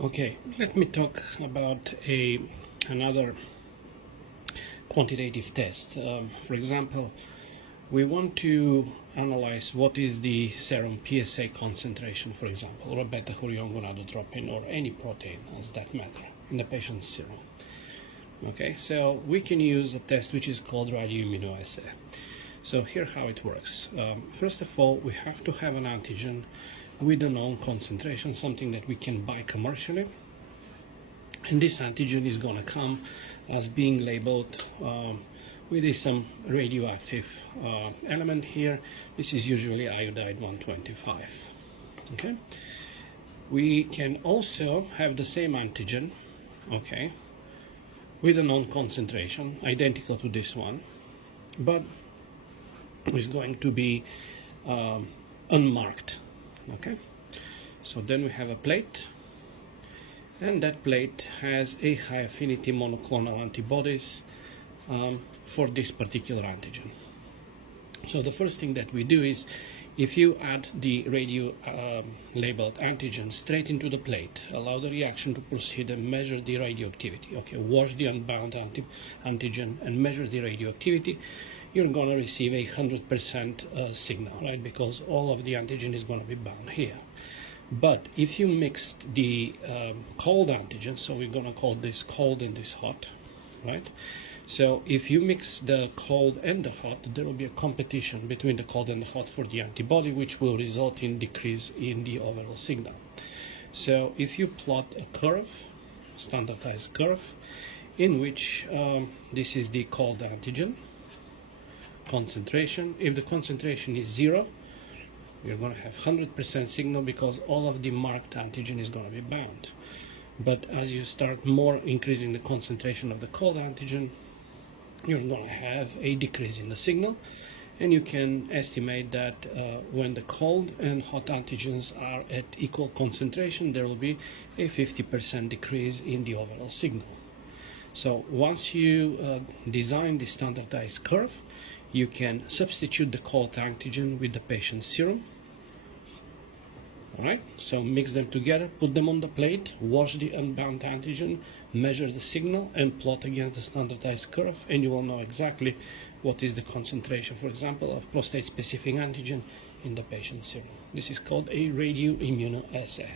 Okay, let me talk about another quantitative test. For example, we want to analyze what is the serum PSA concentration, for example, or a beta-hyaluron gonadotropin, or any protein as that matter in the patient's serum. Okay, so we can use a test which is called Radioimmunoassay. So here how it works. First of all, we have to have an antigen with a known concentration, something that we can buy commercially. And this antigen is going to come as being labeled with some radioactive element here. This is usually iodide 125. Okay. We can also have the same antigen, okay, with a known concentration, identical to this one, but is going to be unmarked. Okay, so then we have a plate, and that plate has a high affinity monoclonal antibodies for this particular antigen. So the first thing that we do is, if you add the radio labeled antigen straight into the plate, allow the reaction to proceed and measure the radioactivity. Okay, wash the unbound antigen and measure the radioactivity. You're going to receive 100% signal, right? Because all of the antigen is going to be bound here. But if you mixed the cold antigen, so we're going to call this cold and this hot, right? So if you mix the cold and the hot, there will be a competition between the cold and the hot for the antibody, which will result in decrease in the overall signal. So if you plot a curve, standardized curve, in which this is the cold antigen concentration. If the concentration is 0, you're going to have 100% signal because all of the marked antigen is going to be bound. But as you start more increasing the concentration of the cold antigen, you're going to have a decrease in the signal, and you can estimate that when the cold and hot antigens are at equal concentration, there will be a 50% decrease in the overall signal. So once you design the standardized curve, you can substitute the cold antigen with the patient's serum. Alright, so mix them together, put them on the plate, wash the unbound antigen, measure the signal, and plot against the standardized curve, and you will know exactly what is the concentration, for example, of prostate-specific antigen in the patient's serum. This is called a radioimmunoassay.